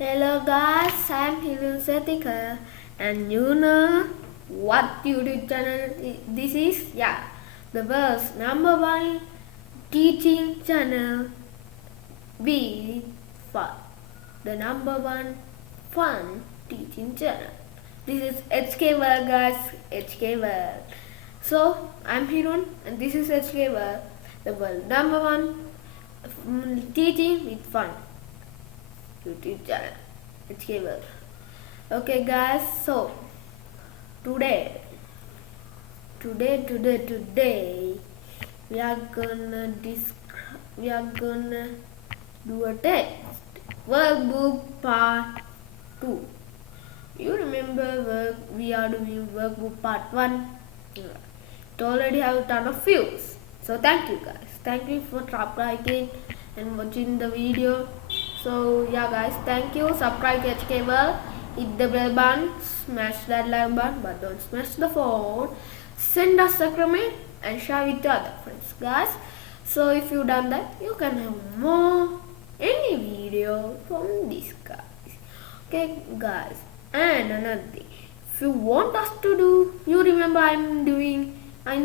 Hello guys, I'm Hirun and you know what YouTube channel this is? Yeah, the world's number one teaching channel with fun. The number one fun teaching channel. This is HK World guys, HK World. So I'm Hirun and this is HK World, the world number one teaching with fun YouTube channel. It's cable. Okay guys, so today we are gonna do a test. Workbook part 2. You remember we are doing workbook part 1? It already have a ton of views. So thank you guys. Thank you for subscribing and watching the video. So yeah guys, thank you. Subscribe to HK World, hit the bell button, smash that like button, but don't smash the phone. Send us a comment and share with your other friends guys. So if you done that, you can have more any video from this guys. Okay guys, and another thing, if you want us to do, you remember I'm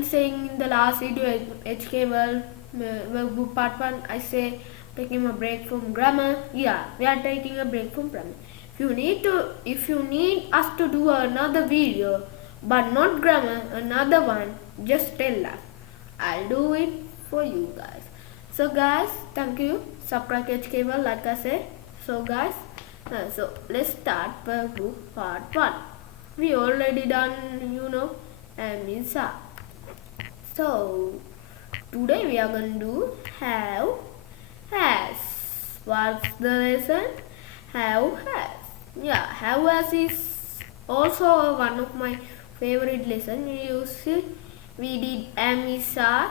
saying in the last video HK World workbook part 1, I say taking a break from grammar. Yeah, we are taking a break from grammar. If you need us to do another video but not grammar, another one, just tell us. I'll do it for you guys. So guys, thank you. Subscribe to HK World like I said. So guys, so let's start workbook part 1. We already done, Amisa. So today we are going to do have, has. What's the lesson? Have, has. Yeah, have, has is also one of my favorite lessons. We did Amisa,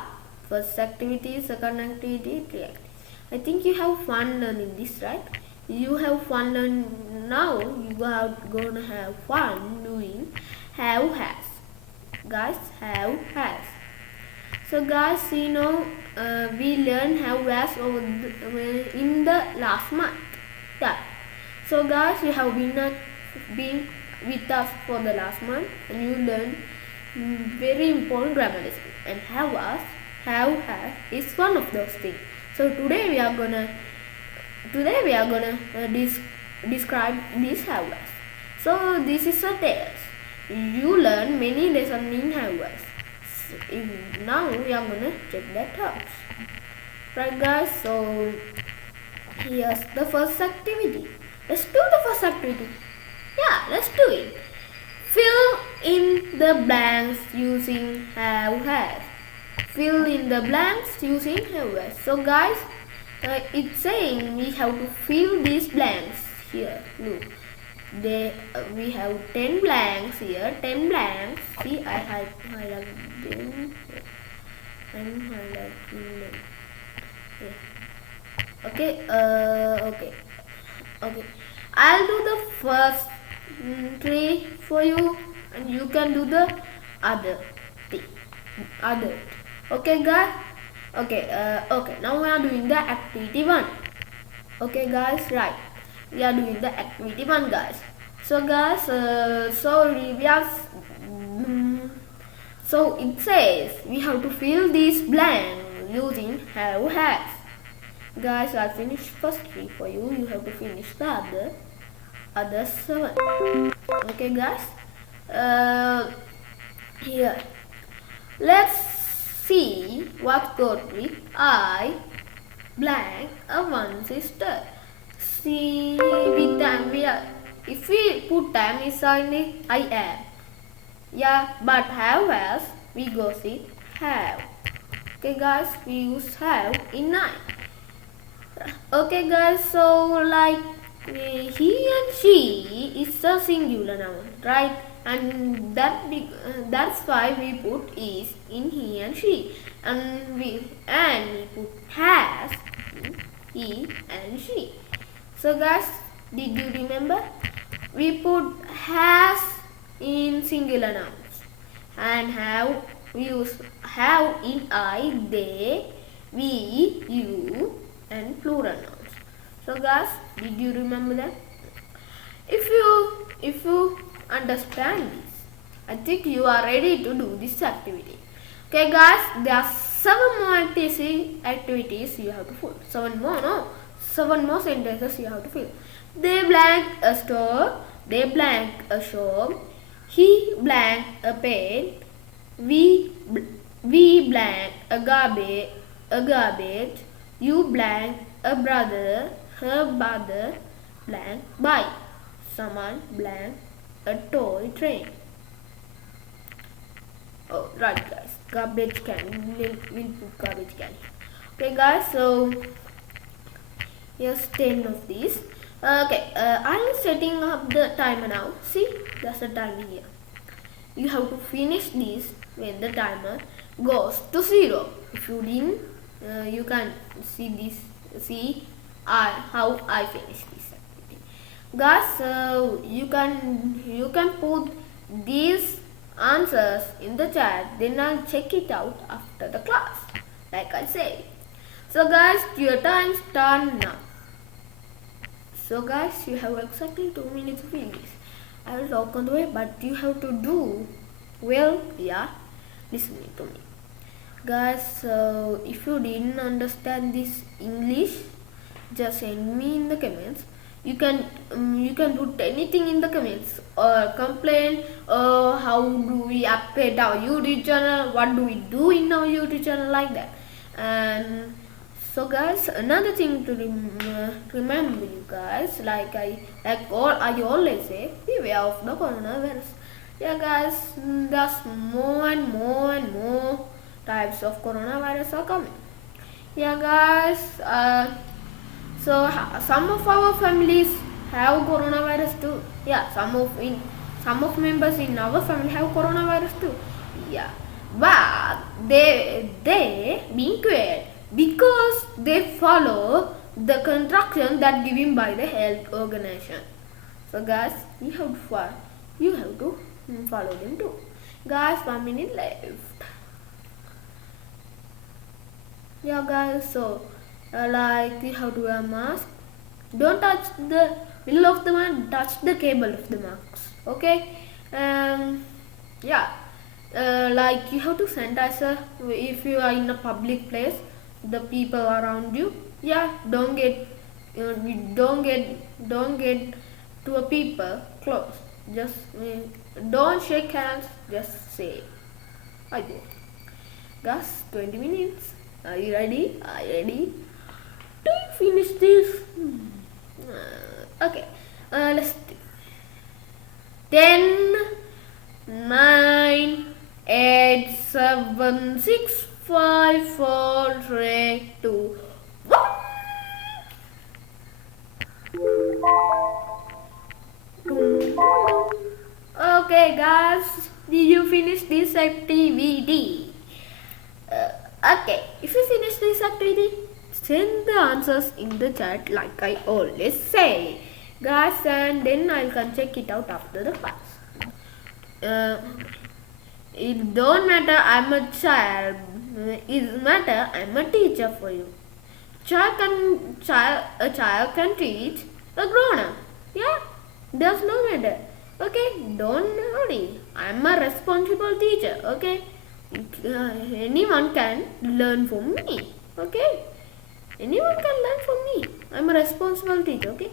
first activity, second activity, three activity. I think you have fun learning this, right? You have fun learning now. You are gonna have fun doing have, has. Guys, have, has. So guys, we learned have, has in the last month. Yeah. So guys, you have been with us for the last month and you learned very important grammar lesson. And have, has is one of those things. So today we are gonna describe this have, has. So this is a test. You learn many lessons in have, has. Now we are gonna check that out. Right guys, so here's the first activity. Let's do the first activity. Yeah, let's do it. Fill in the blanks using have, has. Fill in the blanks using have, has. So guys, it's saying we have to fill these blanks here. Look. We have 10 blanks here, 10 blanks. See, I highlighted them. I'm highlighting them. Yeah. Okay, okay. I'll do the first three for you, and you can do the other thing. Okay, guys. Okay. Now we are doing the activity 1. Okay, guys, right. We are doing the activity 1 guys. So guys, so it says we have to fill these blanks using have, has. Guys, I finished first 3 for you. You have to finish the other 7. Okay guys, here let's see what got with I blank a one sister. See, with time if we put time inside it, I am. Yeah, but have, has, we go see have. Okay guys, we use have in I. Okay guys, so like he and she is a singular noun, right? And that's why we put is in he and she, and we put has in he and she. So guys, did you remember? We put has in singular nouns and we use have in I, they, we, you and plural nouns. So guys, did you remember that? understand this. I think you are ready to do this activity. Okay guys, there are 7 more activities you have to fill. 7 more, no? 7 more sentences you have to fill. They blank a store. They blank a shop. He blank a pen. We blank a garbage. You blank a brother. Her brother blank bike. Someone blank a toy train. Oh, right guys, garbage can. We'll put garbage can. Okay guys, so here's 10 of these. Okay, I'm setting up the timer now. See, there's a timer here. You have to finish this when the timer goes to 0. If you didn't, you can see this. See how I finish this activity, guys. You can put these answers in the chat. Then I'll check it out after the class, like I said. So guys, your time starts now. So guys, you have exactly 2 minutes to finish. I will talk on the way, but you have to do well. Yeah, listen to me, guys. So if you didn't understand this English, just send me in the comments. You can put anything in the comments, or complain, or how do we update our YouTube channel, what do we do in our YouTube channel, like that. And so guys, another thing to remember, you guys, like I always say, beware of the coronavirus. Yeah guys, there's more and more types of coronavirus are coming. Yeah guys, so some of our families have coronavirus too. Yeah, some of members in our family have coronavirus too. Yeah, but they being quiet because they follow the instructions that given by the health organization. So guys, you have to follow them too. Guys, 1 minute left. Yeah guys, so like you have to wear a mask. Don't touch the middle of the mask, touch the cable of the mask. Okay. Yeah, like you have to sanitize if you are in a public place, the people around you. Yeah, don't get to a people close. Just don't shake hands, just say I go. Guys, 20 minutes. Are you ready? Do you finish this? Okay, let's do 10, 9, 8, 7, 6, 5, 4, 3, 2, 1. Okay guys, did you finish this activity? Okay, if you finish this activity, send the answers in the chat like I always say, guys, and then I can check it out after the class. It don't matter I'm a child, it matter I'm a teacher for you. A child can teach a grown-up. Yeah, does no matter. Okay, don't worry, I'm a responsible teacher. Okay, anyone can learn from me. Okay, anyone can learn from me. I'm a responsible teacher. Okay.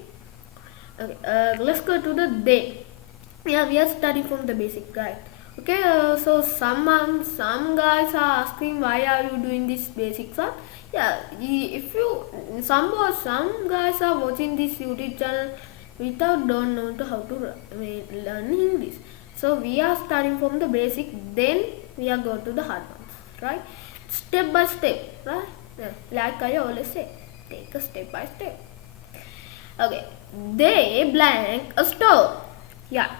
Let's go to the day. Yeah, we are starting from the basic, guys. Okay, so some guys are asking why are you doing this basic one. Yeah, if you some guys are watching this YouTube channel without don't know how to learn English. So we are starting from the basic, then we are going to the hard ones, right? Step by step, right? Yeah, like I always say, take a step by step. Okay, they blank a store. Yeah,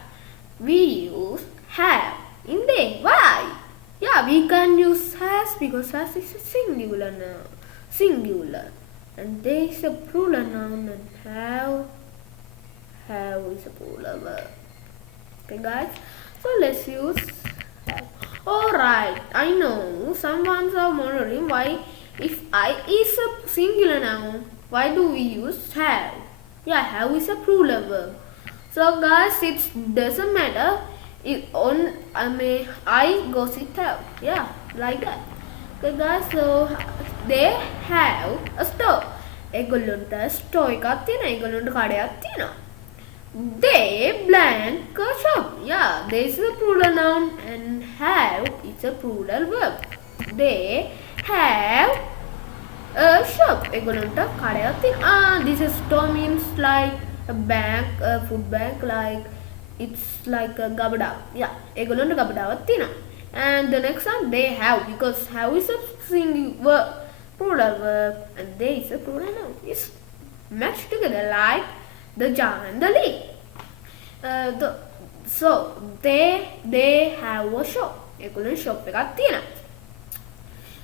we use have in they. Why? Yeah, we can use has because has is a singular noun. Singular. And they is a plural noun, and have is a plural verb. Okay guys, so let's use have. Alright, I know someone's are wondering why if I is a singular noun, why do we use have? Yeah, have is a plural verb. So guys, it doesn't matter. I go sit out. Yeah, like that. Okay guys, so they have a store. ඒගොල්ලොන්ට store එකක් තියෙනවා. ඒගොල්ලොන්ට කඩයක් තියෙනවා. They blank a shop. Yeah, there is a plural noun and have is a plural verb. They have a shop. ඒගොල්ලොන්ට කඩයක් තියෙනවා. This is store means like a bank, a food bank, like it's like a gabada. Yeah, ඒගොල්ලොන්ට ගබඩාවක් තියෙනවා. And the next one they have, because have is a singular plural verb and they is a plural noun. It's matched together like the jar and the lid. So they have a shop. ඒගොල්ලන් shop එකක් තියෙනවා.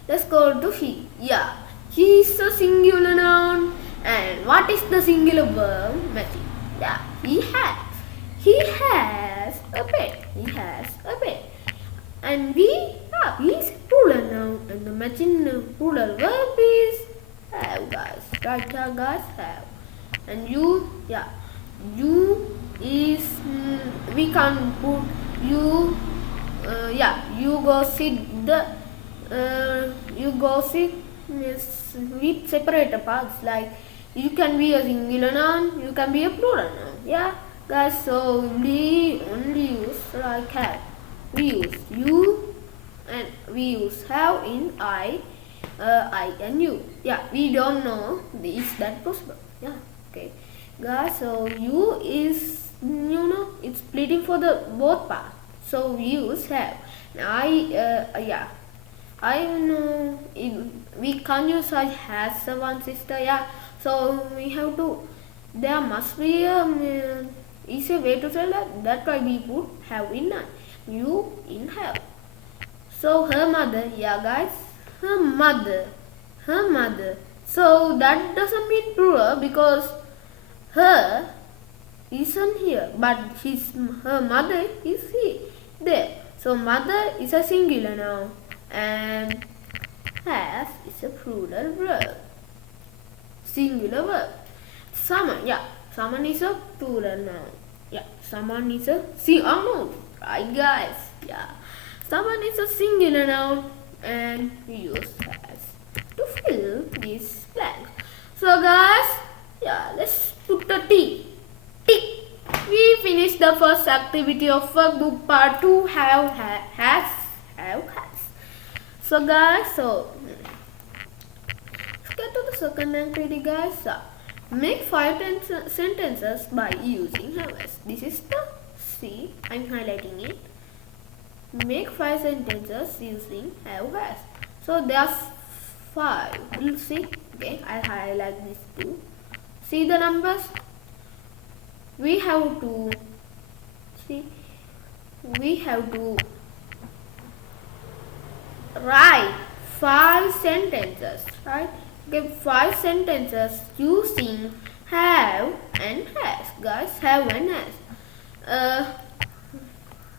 Let's go to he. Yeah, he is a singular noun. And what is the singular verb matching? Yeah, he has. He has a pet. He has a pet. And he is plural noun. And the matching plural verb is have, guys. Right here, guys, have. And you, yeah, you is, we can put you, yeah, you go sit the, you go sit with separated parts, like you can be a singular noun, you can be a plural noun. Yeah, guys, so we only use like have. We use you and we use have in I and you. Yeah, we don't know is that possible. Yeah, okay, guys, so you is, it's splitting for the both part, so we use have. Yeah, I know we can't use I has one sister. Yeah, so we have to, there must be a easier way to tell that. That's why we put have in I, you in have. So her mother, yeah guys, her mother. So that doesn't mean plural because her isn't here, but her mother is here, there. So mother is a singular noun and has is a plural verb. Singular verb. Someone, yeah, someone is a plural noun. Yeah, someone is a noun. Right, guys? Yeah, someone is a singular noun and we use has to fill this blank. So, guys, yeah, let's put the tick. We finished the first activity of workbook part 2. Have, has. So, guys, let's get to the second activity, guys. Make 5 sentences by using has. This is the C. I'm highlighting it. Make 5 sentences using have has. So there's 5. We'll see. Okay, I'll highlight these 2. See the numbers. We have to write 5 sentences. Right? Okay, 5 sentences using have and has. Guys, have and has.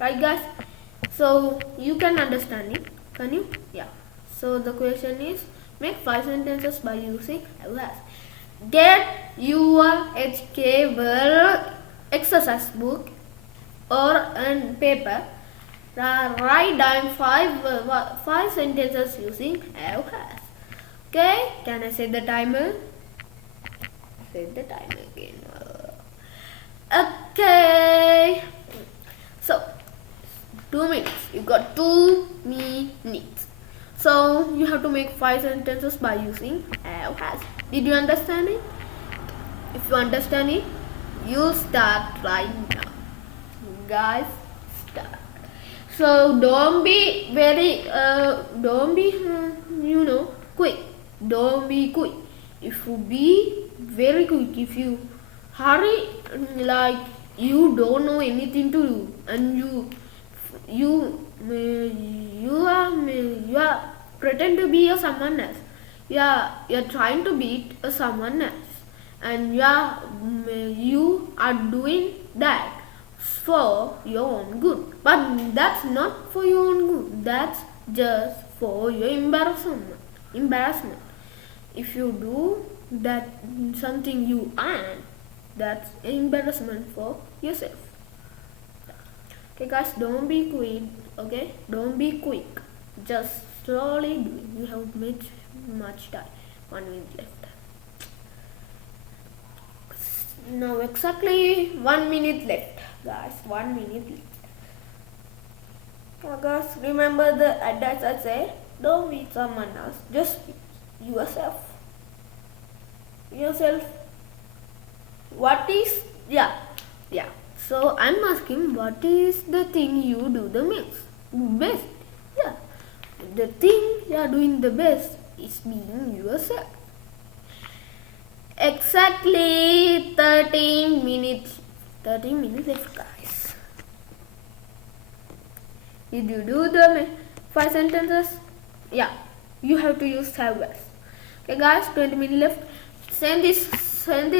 Right, guys? So you can understand it, can you? Yeah. So the question is, make 5 sentences by using have has. Get your HK World exercise book or an paper. Write down 5 sentences using have has. Okay? Can I set the timer? Set the timer again. Okay. So 2 minutes. You got 2 minutes. So you have to make 5 sentences by using have has. Did you understand it? If you understand it, you start right now. Guys, start. So don't be very quick. Don't be quick. If you be very quick, if you hurry like you don't know anything to do and you are pretend to be someone else. You're trying to beat someone else, and you are doing that for your own good. But that's not for your own good. That's just for your embarrassment. If you do that something you earn, That's embarrassment for yourself. Okay guys, don't be quick. Okay, don't be quick. Just slowly do it. You have much time. 1 minute left. Now exactly 1 minute left, guys. 1 minute left. Guys, remember the advice I said. Don't be someone else. Just be yourself. Yourself. What is yeah. So I'm asking, what is the thing you do the best? Yeah. The thing you are doing the best is being yourself. Exactly 13 minutes. 13 minutes left, guys. Did you do the 5 sentences? Yeah. You have to use have words. Okay, guys. 20 minutes left. Send these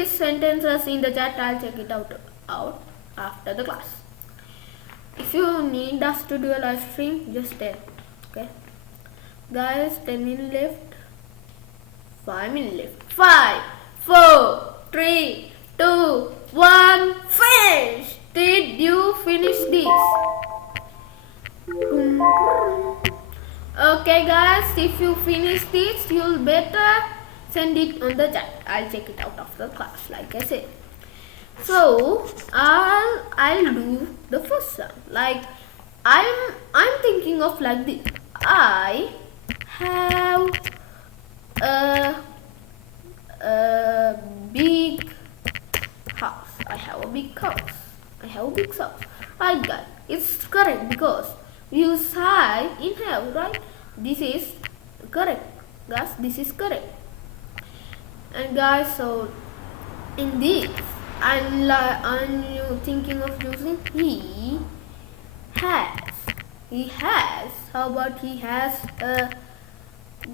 sentences in the chat. I'll check it out after the class. If you need us to do a live stream, just tell. Okay, guys. 10 minutes left. 5 minutes left. 5, 4, 3, 2, 1. Finish. Did you finish this? Okay, guys. If you finish this, you'll better send it on the chat. I'll check it out after class, like I said. So I'll do the first one. Like I'm thinking of like this. I have a big house. I have a big house. I have a big house. Right, guys? It's correct because we use I in have, right? This is correct, guys. This is correct. And guys, so in this, I'm thinking of using he has. He has. How about he has a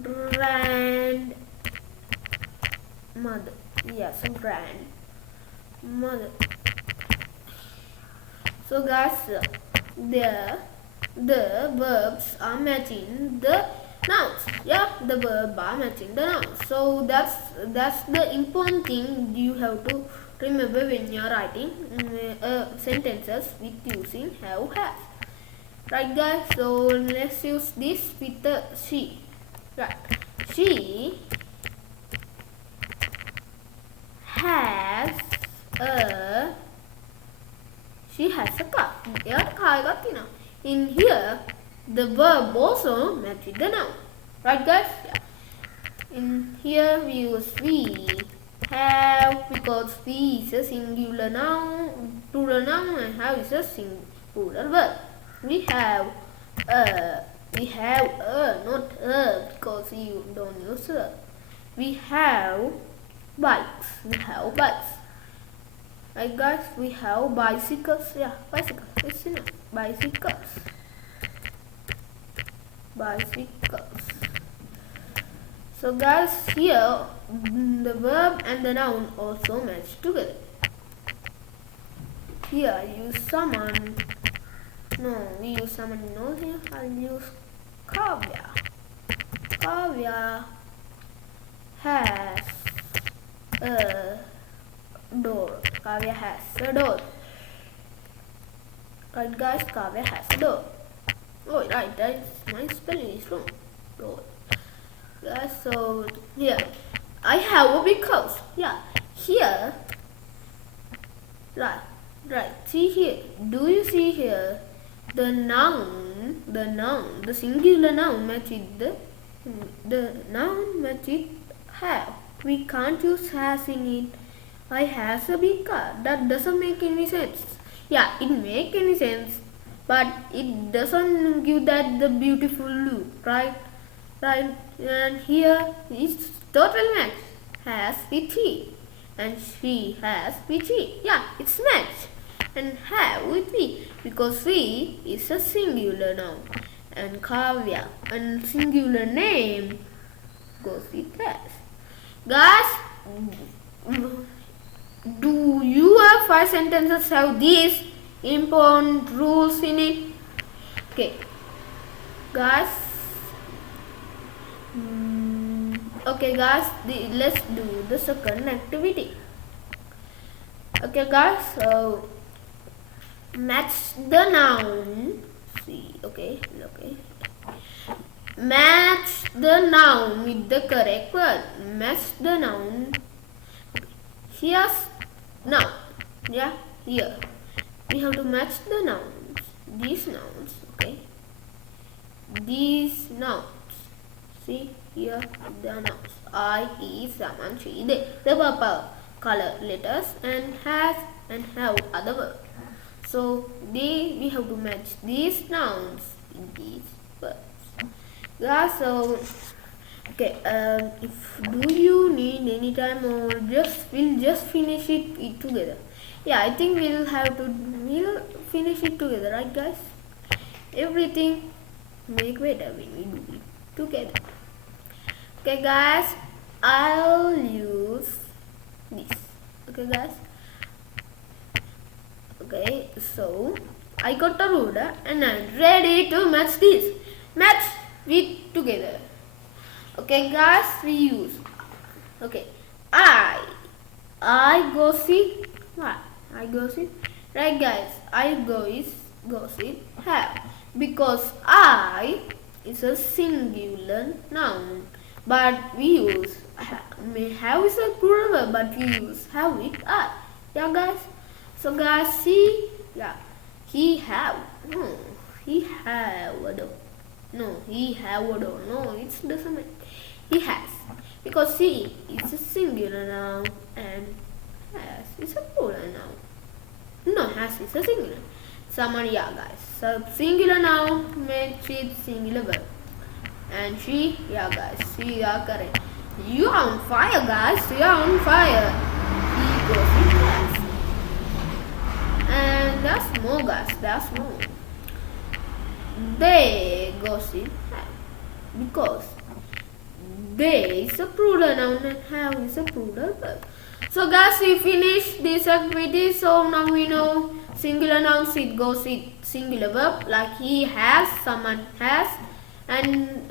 grandmother? Yes, a grandmother. So guys, the verbs are matching the nouns. Yeah, the verb are matching the nouns. So that's the important thing you have to remember when you are writing sentences with using have has. Right, guys? So let's use this with the she. Right, she has a car. Yeah, car got you know. In here, the verb also matches the noun. Right, guys? Yeah. In here, we use we have because we is a singular noun, plural noun, and have is a singular verb. We have not a because you don't use a. We have bikes. Right, guys? We have bicycles. Yeah, bicycles. It's enough. Bicycles. So guys, here the verb and the noun also match together. Here I use someone. No, we use someone no here. I'll use Kavya. Kavya has a door. Kavya has a door. Right, guys? Kavya has a door. Oh, right, my spelling is wrong. Door. Guys, so here I have a big house. Yeah, here. Right. See here. Do you see here? The singular noun matches the noun matches have. We can't use has in it. I has a big car. That doesn't make any sense. Yeah, it makes any sense, but it doesn't give that the beautiful look, right? And here it's total match. Has with he, and she has with he. Yeah, it's match. And have with we because we is a singular noun, and Kavya and singular name goes with has. Guys, do your 5 sentences have these important rules in it? Okay, guys. Okay, guys. Let's do the second activity. Okay guys, so match the noun. See, okay. Match the noun with the correct word. Match the noun. Here's noun. Yeah, here. We have to match the nouns. These nouns, okay. These nouns. See here the nouns. I, he, someone, she, they. The purple color letters and has and have other words. So we have to match these nouns in these words. Yeah, so okay, if do you need any time or we'll just finish it together. Yeah, I think we'll finish it together, right guys? Everything make better when we do it together. Okay guys, I'll use this. Okay guys. Okay, so I got a ruler and I'm ready to match this. Match it together. Okay guys, we use. Okay, I go see. What? I go see. Right guys, I go see have because I is a singular noun, but we use have is a plural verb, but we use have with I. Yeah guys. So guys, see, yeah, he have. No, he have a dog. No, he have a dog. No, it doesn't mean he has because he is a singular noun and has is a plural noun. No, has is a singular. Someone, yeah, guys. So singular noun makes it singular verb. And she, yeah, guys, she are correct. You are on fire, guys. You are on fire. He goes in class. And there's more, guys. There's more. They goes in have because they is a plural noun and have is a plural verb. So guys, we finish this activity. So now we know singular nouns it goes with singular verb like he has, someone has, and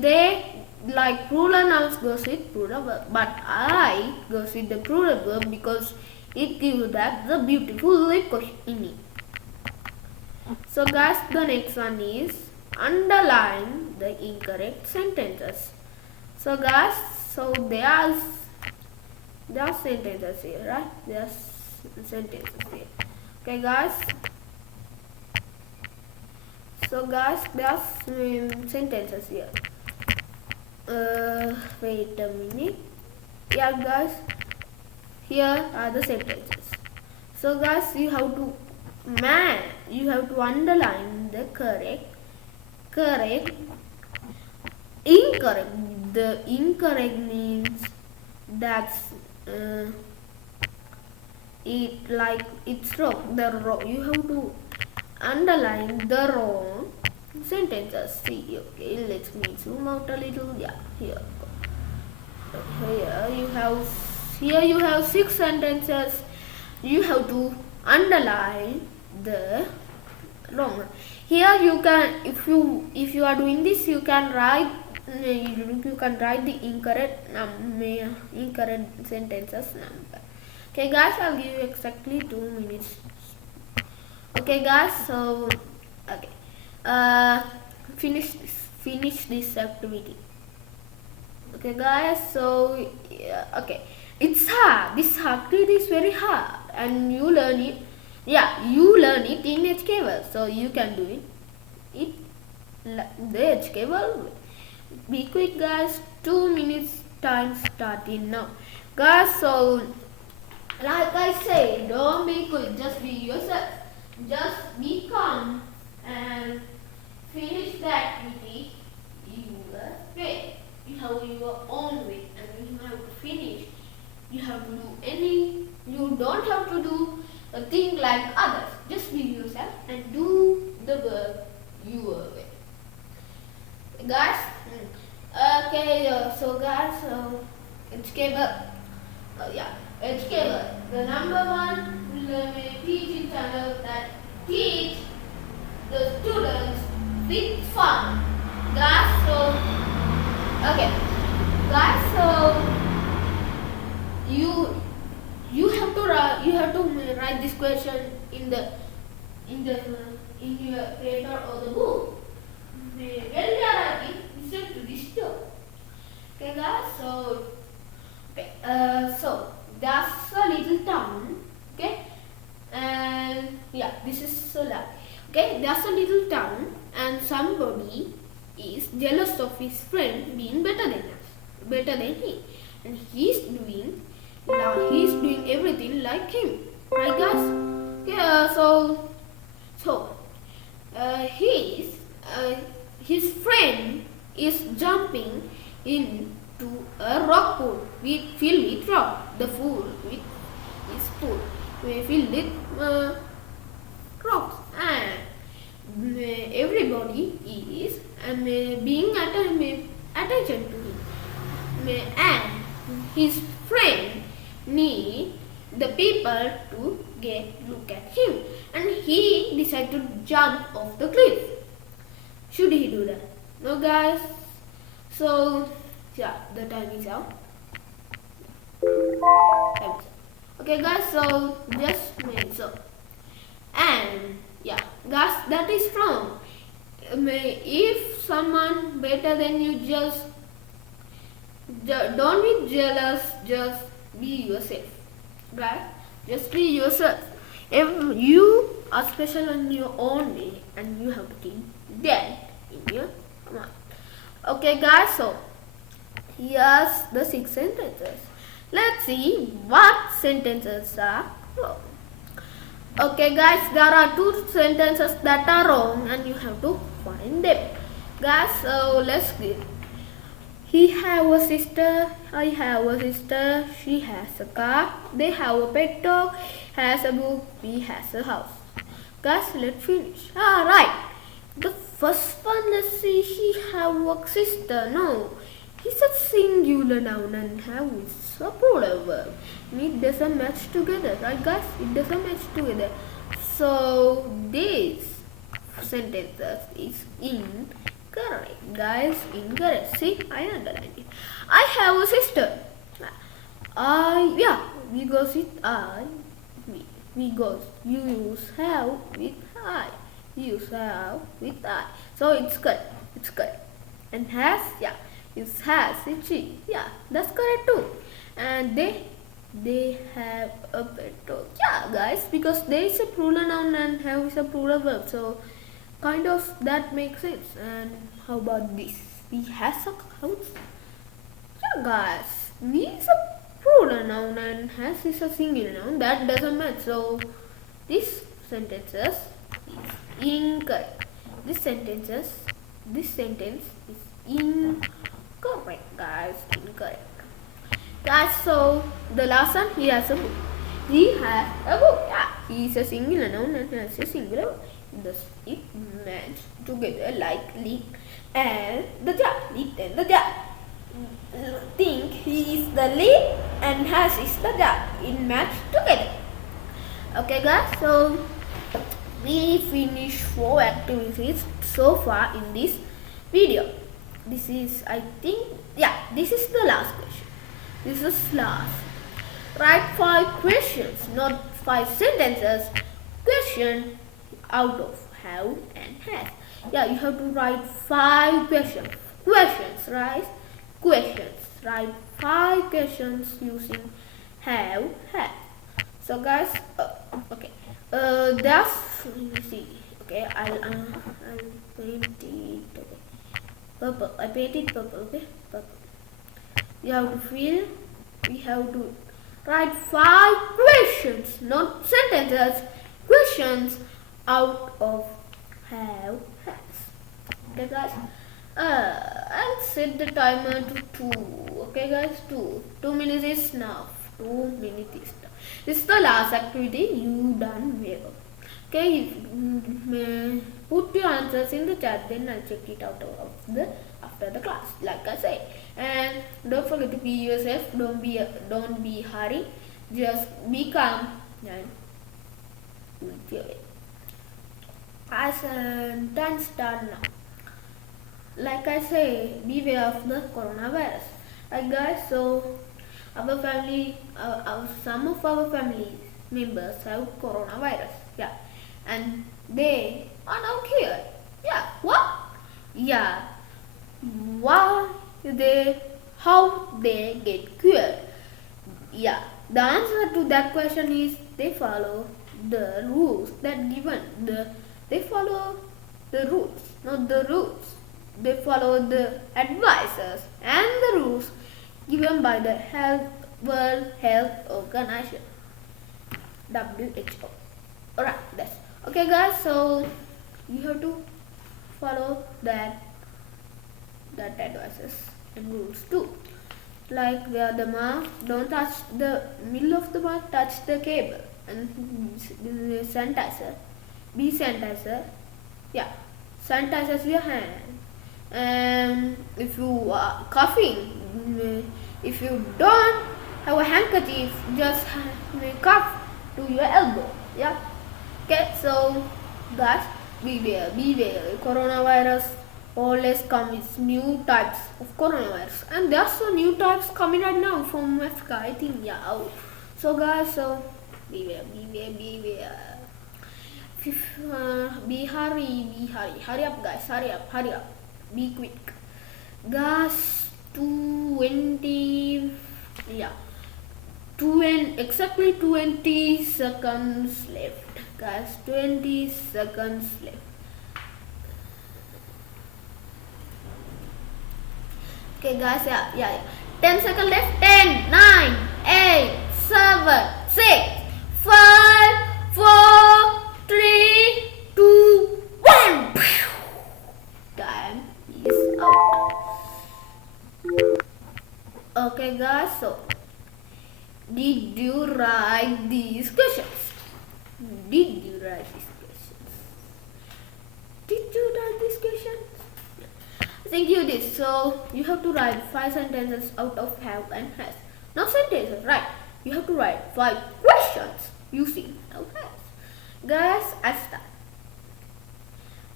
they like plural nouns goes with plural verb. But I goes with the plural verb because it gives that the beautiful lip in it. So guys, the next one is underline the incorrect sentences. So guys, so there's sentences here, right? There's sentences here. Okay guys. So guys, there's sentences here. Wait a minute. Yeah guys, here are the sentences. So guys, you have to underline the correct, incorrect. The incorrect means that's it's wrong. You have to underline the wrong sentences. See, okay, let me zoom out a little. Yeah, here you have 6 sentences. You have to underline the wrong. Here you can, if you are doing this, you can write the incorrect sentences number. Okay guys, I'll give you exactly 2 minutes. Okay guys, so okay, finish this activity. Okay guys, so okay, it's hard. This activity is very hard and you learn it. Yeah, you learn it in HKL, so you can do it the HKL. Be quick guys, 2 minutes time starting now. Guys, so like I say, don't be quick, just be yourself. Just be calm and finish the activity your way. You have your own way and you have to finish. You don't have to do a thing like others. Just be yourself and do the work your way. Guys, okay, so guys, it's cable. Yeah, it's cable. The number one teaching channel that teach the students with fun. Guys, so okay, guys, so you have to you have to write this question in the in the in your paper or the book. When we are writing, listen to this too. Okay, guys. So, okay. So that's a little town. Okay, and yeah, this is so loud. Okay, that's a little town, and somebody is jealous of his friend being better than him, and he's doing everything like him, right, guys? Yeah. His his friend is jumping into a rock pool filled with rock. The pool with is full, filled with rocks, and everybody is being attention to him, and his friend need the people to look at him, and he decided to jump off the cliff. Should he do that? No, guys. So yeah, the time is out. Okay, guys. So just make so, and yeah, guys, that is wrong. If someone better than you, just don't be jealous. Just be yourself, right? Just be yourself. If you are special in your own way, and you have to keep that in your mind. Okay, guys. So here's the 6 sentences. Let's see what sentences are wrong. Okay, guys, there are 2 sentences that are wrong, and you have to find them. Guys, so let's get. He have a sister, I have a sister, she has a car, they have a pet dog, has a book, he has a house. Guys, let's finish. Right. The first one, let's see, she have a sister. No, it's a singular noun and have is a plural verb. It doesn't match together, right, guys? It doesn't match together. So this sentences is incorrect, guys. Incorrect. See, I underline it. I have a sister. We goes with I. We goes. You use have with I. You use have with I. So it's correct. It's correct. And has, yeah, it's has. It's she. Yeah, that's correct too. And they have a pet dog. Yeah, guys, because there is a plural noun and have is a plural verb. So kind of that makes sense. And how about this? We has a house. Yeah, guys, we is a plural noun and has is a singular noun. That doesn't match. So this sentences is incorrect. This sentence is incorrect, guys. Incorrect. Guys, so the last one, he has a book. He has a book. Yeah, he is a singular noun and has a singular verb. Thus, it match together like lick and the jar. Lick and the jar. Think he is the lick and has is the jar. It match together. Okay, guys. So we finished 4 activities so far in this video. This is, I think, yeah, this is the last question. This is last. Write 5 questions, not 5 sentences. Question out of have and has. Yeah, you have to write 5 questions. Right? Questions. Write 5 questions using have, has. So, guys, okay. That's, let me see. Okay, I'll paint it. Okay, purple. I painted purple. Okay, purple. We have to write 5 questions, not sentences. Questions out of have, has. Okay, guys. I'll set the timer to 2. Okay, guys, 2 minutes is enough. 2 minutes is enough. This is the last activity. You done well. Okay, put your answers in the chat. Then I'll check it out after the class, like I said. And don't forget to be yourself. Don't be hurry. Just be calm and feel it. As time start now. Like I say, beware of the coronavirus. Right, guys. So our family, some of our families members have coronavirus. Yeah, and they are now cured. Yeah, what? Yeah, why they? How they get cured? Yeah, the answer to that question is they follow the rules that given. They follow the rules, not the rules. They follow the advices and the rules given by the World Health Organization, WHO. Alright, that's okay, guys. So you have to follow that advices and rules too. Like wear the mask, don't touch the middle of the mask, touch the cable, and sanitizer. Be sanitizer. Yeah, sanitize your hand. And if you are coughing, if you don't have a handkerchief, just cuff to your elbow. Yeah. Okay. So guys, beware. Coronavirus always come with new types of coronavirus, and there's some new types coming right now from Africa, I think. Yeah. Oh. So guys, so beware. Hurry up, guys, hurry up, be quick, guys. 20, yeah, exactly 20 seconds left, guys. 20 seconds left. Okay, guys, yeah. 10 seconds left. 10, 9, 8, 7, 6, 5, 4, 3, 2, 1. Time is out. Okay, guys, so did you write these questions? I think you did. So you have to write 5 sentences out of have and has. Not sentences, right? You have to write 5 questions using have has. Guys, I start.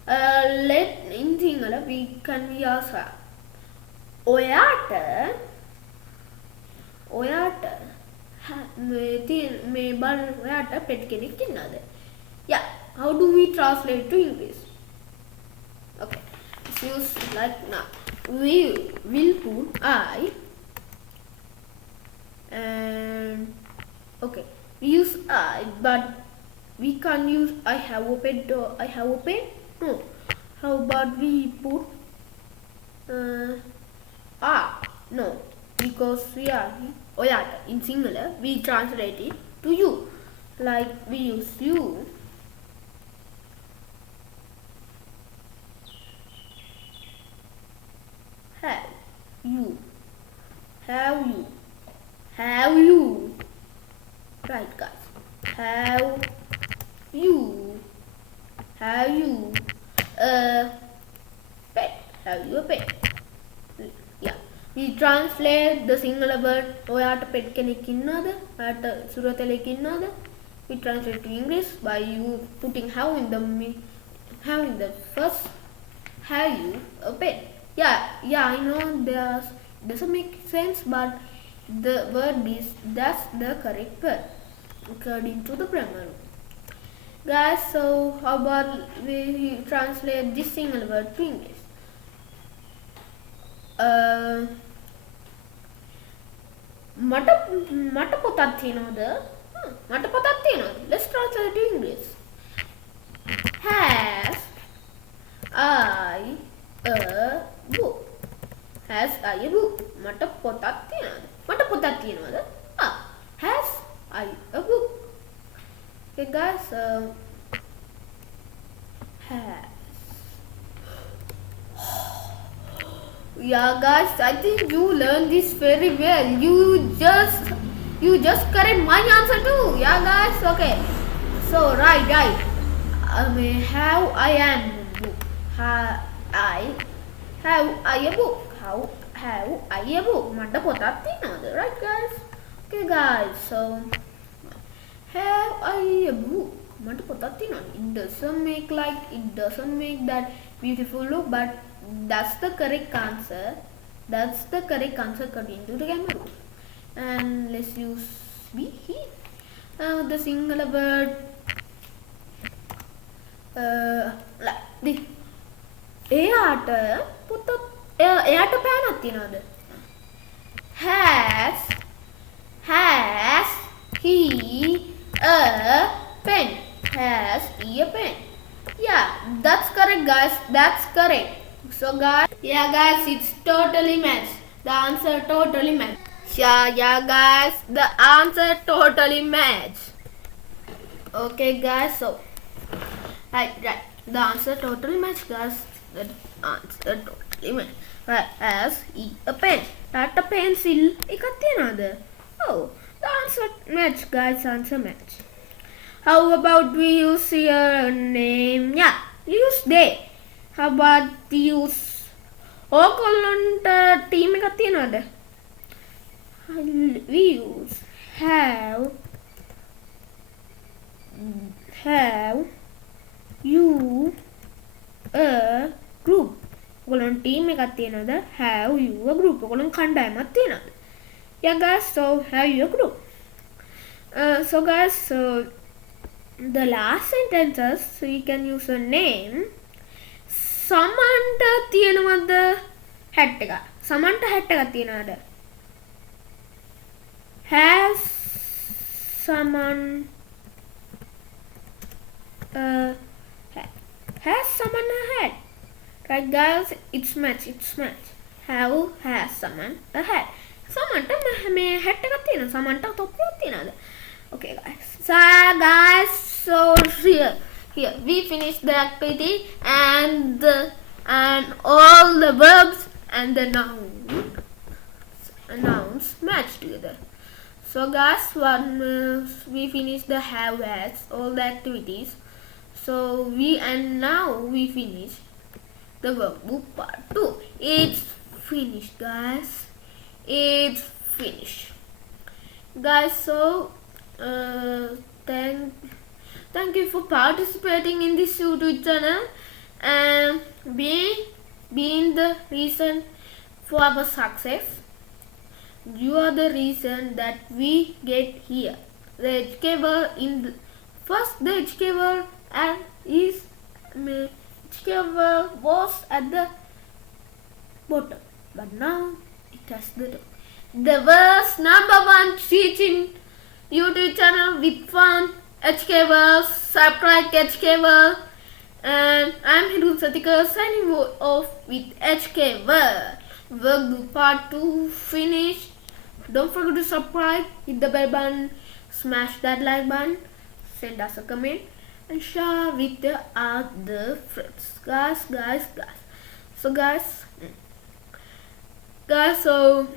Let in Sinhala we can also. ඔයාට මේ බල ඔයාට pet කෙනෙක් ඉන්නවද? Yeah, how do we translate to English? Okay, let's use like now. We will put I, and okay, we use I, but we can't use I have a pet or I have a pen. No, how about we put no, because ඔයාට in singular we translate it to you, like we use you, have you, right, guys? Have you a pet? Have you a pet? Yeah, we translate the singular word ඔයාට pet කෙනෙක් ඉන්නවද? ඔයාට සුරතලෙක් ඉන්නවද? We translate to English by you putting have in the first. Have you a pet? Yeah, I know there's doesn't make sense, but the word that's the correct word according to the grammar. Guys, so how about we translate this single word to English? මට පොතක් තියෙනවද? මට පොතක් තියෙනවද? Let's translate to English. Has I a book? Has I a book? මට පොතක් තියෙනවද? මට පොතක් තියෙනවද? Has I a book? Okay, guys, has. Yeah, guys, I think you learned this very well. You just correct my answer too. Yeah, guys. Okay. So right. Have I am book? Have I a book? How have I a book? මට පොතක් තියෙනවද? Right, guys. Okay, guys. So have I a book? මට පොතක් තියෙනවද? It doesn't make that beautiful look, but that's the correct answer. That's the correct answer according to the grammar rule. And let's use be here. The single word එයාට පුතත් එයාට පෑනක් තියනවද? Has he a pen? Has he a pen? Yeah, that's correct, guys. That's correct. So guys, yeah guys, it's totally matched. The answer totally matched. Yeah guys, the answer totally matched. Okay guys, so right, the answer totally matched, guys. The answer totally matched. Right, has he a pen? That a pencil එකක් තියනවද? Oh, the answer match, guys. Answer match. How about we use your name? Yeah, use they. How about use ඕගොල්ලන්ට team එකක් තියනවද? We use have you a group. ඔයගොල්ලන් team එකක් තියනවද? Have you a group. ඔයගොල්ලන් කණ්ඩායමක් තියනවද? Yeah guys, so have you a group. So guys, so the last sentences we can use a name. සමන්ට තියනවද hat එක? සමන්ට hat එකක් තියනවද? Has someone a hat? Has someone a hat? Right guys, it's match. Have has someone a hat? සමන්ට මේ hat එකක් තියෙනවා. සමන්ට තොප්පියක් තියනවද? Okay guys. So guys, so here we finished the activity and all the verbs and the nouns matched together. So guys, we finished the have has, all the activities. So now we finish the workbook part 2. It's finished, guys. It's finished, guys. So thank you for participating in this YouTube channel and being the reason for our success. You are the reason that we get here. The HK word the HK word was at the bottom, but now it has the top. The world's #1 teaching YouTube channel with fun, HK World. Subscribe HK World. And I'm Hirun signing off with HK World. Workbook part 2 finished. Don't forget to subscribe, hit the bell button, smash that like button, send us a comment, and share with the other friends. Guys. So guys, so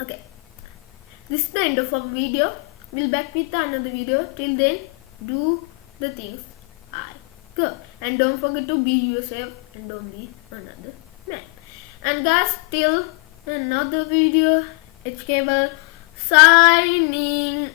okay, this is the end of our video. We'll back with another video. Till then, do the things I go, and don't forget to be yourself and don't be another man. And guys, till another video, HK World signing